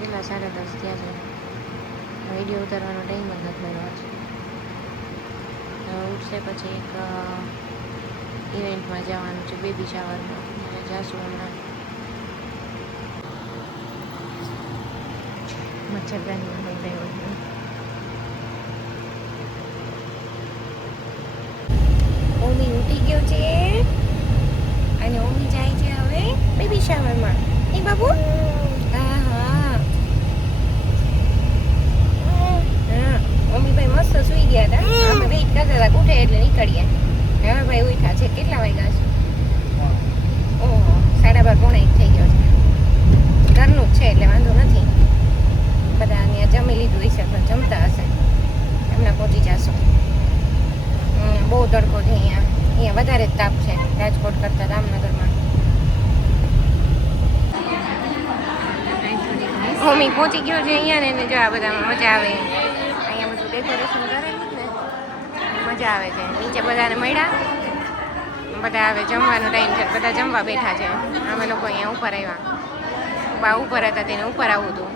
કેટલા 10:30 થયા છે. વિડીયો ઉતારવાનો ટાઈમ જ નથી મળ્યો છે. ઉઠશે પછી એક ઇવેન્ટમાં જવાનું છે, બેબી શાવરમાં. જાશું હમણાં. મચ્છરદાની બંધાઈ ઓમી ઉઠી ગયો છે અને ઓમી જાય છે હવે બેબી શાવરમાં. એ બાબુ હા હા મમ્મી ભાઈ મસ્ત સુઈ ગયા હતા. અમે વેઇટ કરતા હતા ઉઠે એટલે નીકળીએ. હવે ભાઈ ઉઠ્યા છે. કેટલા વાગ્યા છે? ઓહો 12:30 થઈ ગયો છે. ઘરનું જ છે એટલે વાંધો નથી. બધા અહીંયા જમી લીધું હશે તો જમતા હશે. હમણાં પહોંચી જશું. બહુ તડકો છે અહીંયા વધારે જ તાપ છે રાજકોટ કરતાં જામનગરમાં. મમ્મી પહોંચી ગયો છે અહીંયા ને જો આ બધામાં મજા આવે. અહીંયા બધું ડેકોરેશન કરેલું ને મજા આવે છે. નીચે બધાને મળ્યા. બધા હવે જમવાનો ટાઈમ છે. બધા જમવા બેઠા છે. અમે લોકો અહીંયા ઉપર આવ્યા. બા ઉપર હતા તેને ઉપર આવવું હતું.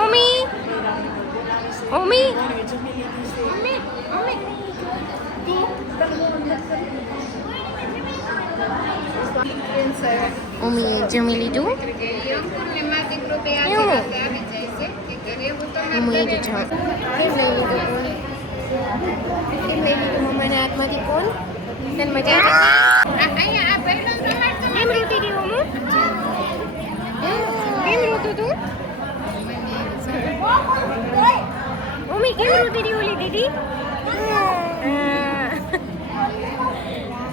ઓમી ઓમી ઓમી જમી લીધું. મમ્માના હાથમાંથી ફોન તને મજા કેમ રોતી હતી ઓમુ? કેમ રોતું તું? મમ્મી કેમ રોતી હતી ઓલી દીદી?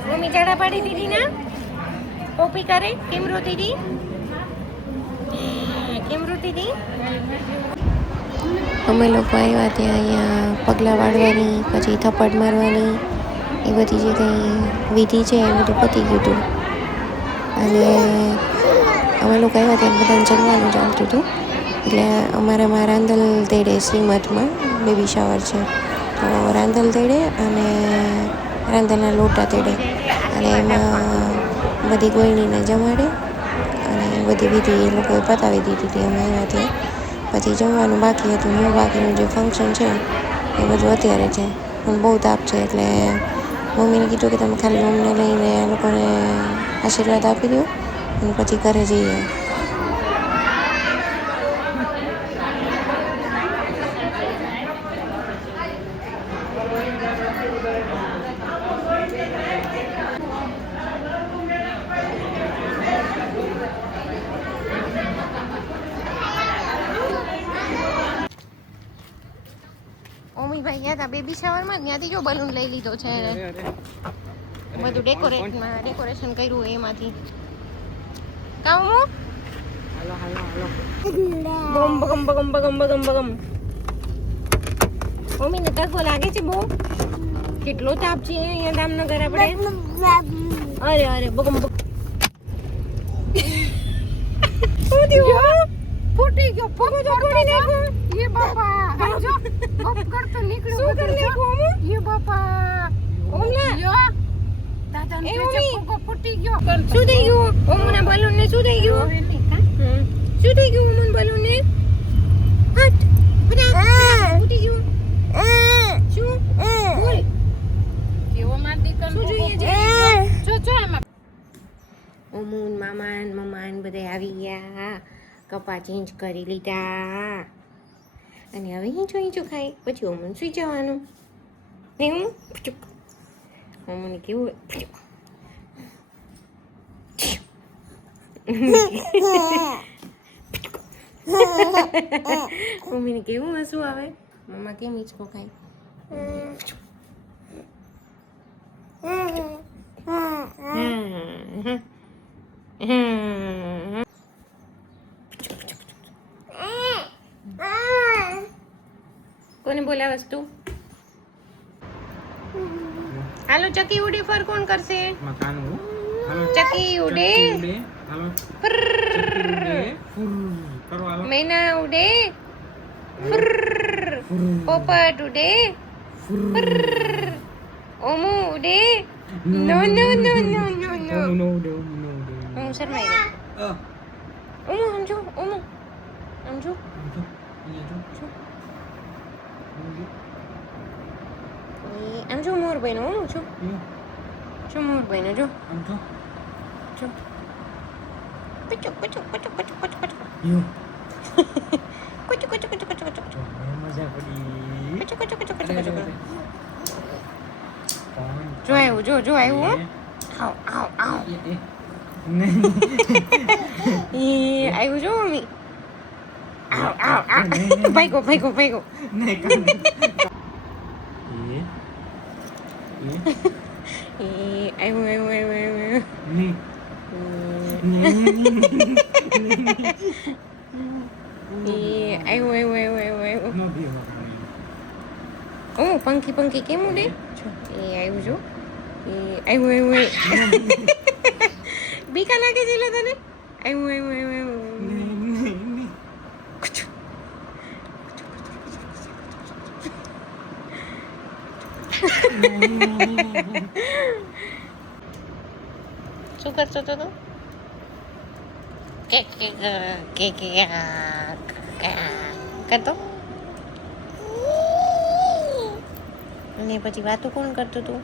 મમ્મી ઝાડા પાડી દીધી ના? કોપી કરે? કેમ રોતી હતી? કેમ રોતી હતી? અમે લોકો આવ્યા ત્યાં અહીંયા પગલાં વાળવાની, પછી થપ્પડ મારવાની, એ બધી જે કંઈ વિધિ છે એ બધું પતી ગયું હતું. અને અમે લોકો આવ્યા ત્યાં બધાને જમવાનું ચાલતું હતું. એટલે અમારામાં રાંદલ તેડે શ્રીમતમાં બેબી શાવર છે તો રાંદલ તેડે અને રાંદલના લોટા તેડે અને એમાં બધી ગોયણીને જમાડે અને બધી વિધિ એ લોકોએ પતાવી દીધી હતી. અમે આવ્યા ત્યાં પછી જમવાનું બાકી હતું. બાકીનું જે ફંક્શન છે એ બધું અત્યારે છે. પણ બહુ તાપ છે એટલે મમ્મીને કીધું કે તમે ખાલી મમ્મીને લઈને આ લોકોને આશીર્વાદ આપી દો અને પછી ઘરે જઈએ. ઓમીભાઈ ગયા હતા બેબી શાવરમાં, ત્યાંથી જો બલૂન લઈ લીધો છે. બધું ડેકોરેશન કર્યું એમાંથી. કામ બગમ બગમ બગમ બગમ બગમ બગમ. ઓમીને તડકો લાગે છે બહુ. કેટલો તાપ છે અહીંયા જામનગર આપણે. અરે અરે બગમ બગમ. શું થયું? ફૂટી ગયો. પગ તો ફોડી નાખ્યો. એ બાપા જો બપ કરતો નીકળ્યો. શું કરી નાખ્યું ઓમુ? એ બાપા ઓમલા દાદા ને પગ ફૂટી ગયો. શું થઈ ગયું ઓમુના બલૂન ને? શું થઈ ગયું? શું થઈ ગયું ઓમુના બલૂન ને? હટ ફૂટી ગયું. શું બોલ કેવો માર દીકરો શું જોઈએ છે? જો એમાં ઓમુન મામાન બધા આવી ગયા. કપા ચેન્જ કરી લીધા અને હવે ઈંચો ખાય. પછી ઓમન સુઈ જવાનું. એવું ઓમને કેવું મમ્મીને કેવું હસવું આવે. મમ્મા કેમ ઈંચકો ખાય? કોને બોલાવસ તું? હાલો ચકી ઉડે ફર કોણ કરશે? ચકી ઉડે મેના ઉડે પોપટ ઉડે ઓમુ ઉડે નો નો નો નો નો નો હું શરમાઈ ગઈ ઓમો સમજો ઓમો સમજો આમ જો મોર બહેનો ઓમો જો મોર બહેનો જો જો પચુક પચુક પચુક પચુક પચુક પચુક કુચુ કુચુ કુચુ કુચુ કુચુ મજા પડી કુચુ કુચુ કુચુ કુચુ કુચુ જો આવ્યું જો આવ્યું આવ આવ આવ એ આવ્યું જો મમ્મી આવ આવ આવ ભાઈગો ભાઈગો ભાઈગો એ આવ્યું ઓ પંખી પંખી કેમ ઉડે જો એ આવ્યું જો એ આવ્યું બીકા લાગે છે લે તને આવ્યું શું કરતો હતો તું કે કરતો અને પછી વાતું કોણ કરતું તું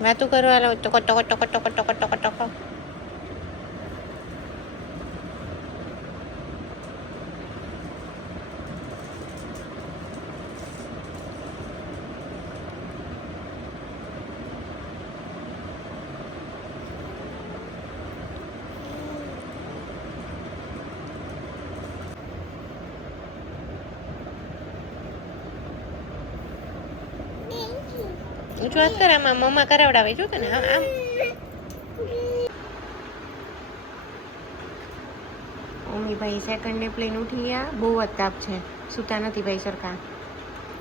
વાતું કરવા લો ટકો ટકો ટકો ટકો ટકો ટકો ટકો ઊંચું હાથ કર આમાં મમ્મા કરાવડાવે જો તને આમ આમ મમ્મી ભાઈ સેકન્ડ ડે પ્લેન ઉઠી ગયા બહુ જ તાપ છે સૂતા નથી ભાઈ સરખા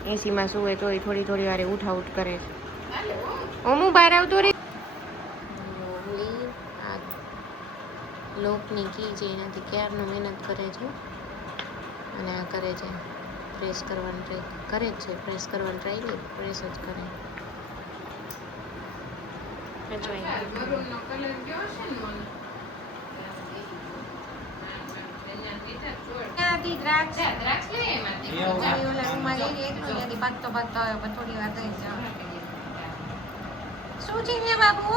એસીમાં સુવે તોય થોડી થોડી વારે ઉઠાઉઠ કરે છે ઓમું બહાર આવતો રે લોકની કી છે એનાથી ક્યારનો મહેનત કરે છે અને આ કરે છે પ્રેસ કરવાનું ટ્રાય કરે જ છે પ્રેસ કરવાનું ટ્રાય નહીં પ્રેસ જ કરે શું છે ને બાબુ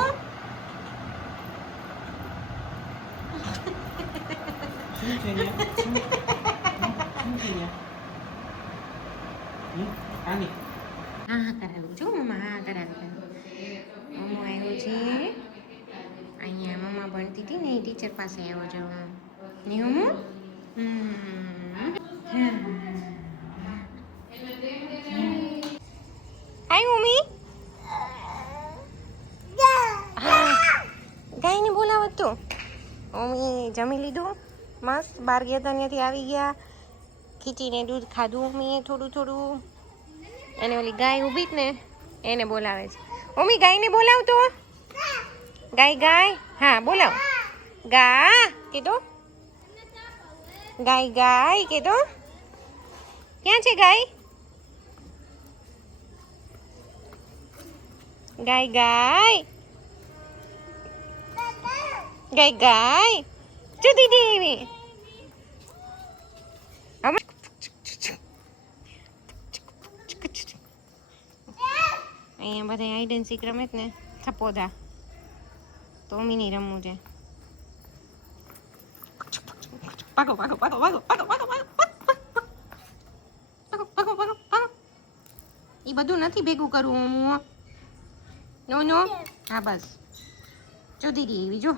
હા કરાવ્યું જો મમ્મા હા કરાવ્યું મમ્મા આવ્યો છે અહીંયા મમ્મા ભણતી હતી ને એ ટીચર પાસે આવ્યો છે ને હું હાય મમ્મી ગાયને બોલાવત તો મમ્મી જમી લીધું મસ્ત બહાર ગયા હતા ત્યાંથી આવી ગયા ખીચીને દૂધ ખાધું મમ્મીએ થોડું થોડું અને ઓલી ગાય ઊભી જ ને એને બોલાવે છે મમ્મી ગાયને બોલાવ તો ગાય ગાય હા બોલાવ ગા કીધું ગાય ગાય કીધું ક્યાં છે ગાય ગાય ગાય ગાય ગાય જો દીદી એવી અહીંયા બધા હાઈડ એન્ડ સીક રમે ને થપોદા તો મીની રમવું છે પાકો પાકો પાકો પાકો પાકો પાકો પાકો પાકો પાકો પાકો એ બધું નથી ભેગું કરવું હું નો નો હા બસ જો દીદી એવી જો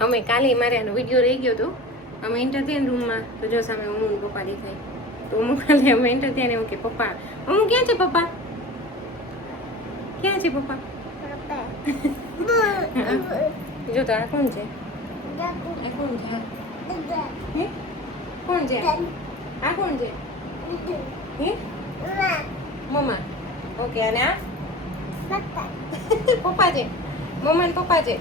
અમે કાલે મારે આનો વિડીયો રહી ગયો હતો અમે એન્ટર થયા ને રૂમમાં તો જો સામે અમુક પપ્પા દેખાય તો અમુક કાલે અમે એન્ટર થયા ને એવું કે પપ્પા અમુક ક્યાં છે પપ્પા ક્યાં છે પપ્પા જો તો આ કોણ છે આ કોણ છે હે કોણ છે આ કોણ છે હે મમ્મા ઓકે અને આ પપ્પા છે મમ્મા ને પપ્પા છે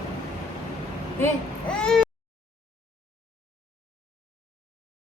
હે